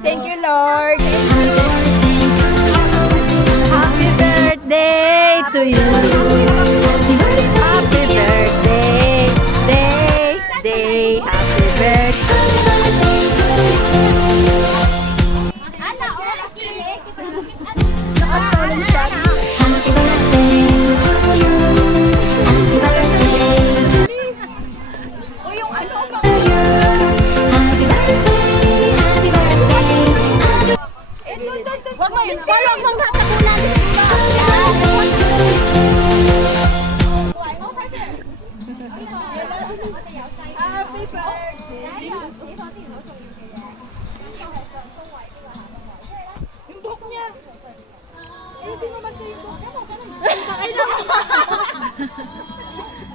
Thank you, Lord. Happy birthday to you. Happy birthday, day. Happy birthday. Happy birthday to you. Happy birthday to you. Happy birthday, happy birthday. Huwag mo yun. Huwag mong tatabunan. Happy birthday. Yung buhok niya.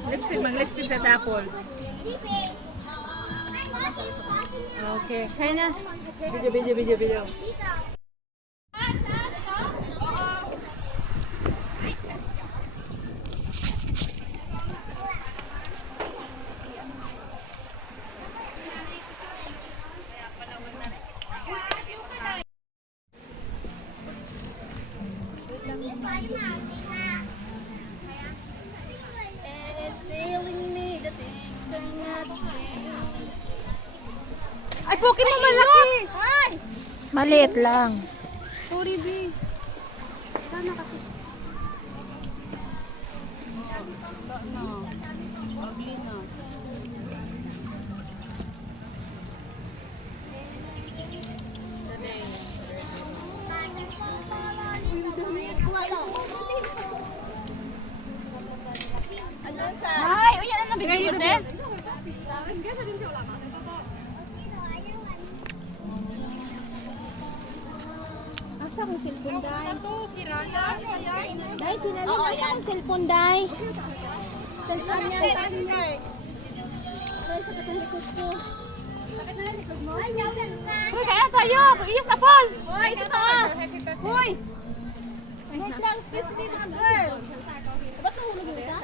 Lipstick, mag-lipstick sa sapol. Okay, kaya na. Video. And it's telling me the things are not Ay, Poki mo malaki. Ay! Maliit lang. Sorry, B. Sana kasi. Ay, uyan na nabigay dito, be. Asa kong cellphone, Day? Day, sinali mo asa kong cellphone, Day? Cellphone niya. Day, sakit ang likod ko. Sakit na likod mo? Uy, kaya tayo! Iyos na, Paul! Uy, ito taas! Uy! Wait lang, excuse me, mga girl! Ba't nahulog yung isa?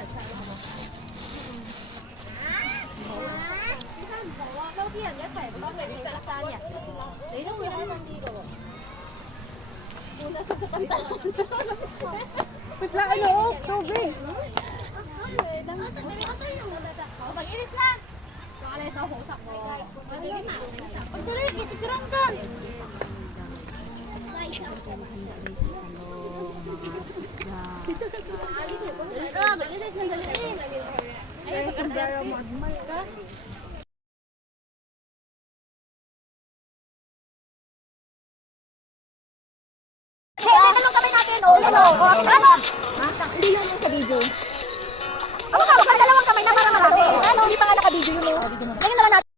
Wala, ano, tubig. Mag-inis na! Makalay sa husak mo. Pagtuloy, ititirang ka! Mag-inis na dali. Ayaw, pagkardero mo. Tanong kamay natin. Ano? Hindi lang sa video. Ang hawak ang dalawang kamay na para marami. Ano, hindi pa nga naka-video yun. Lagyan naman natin.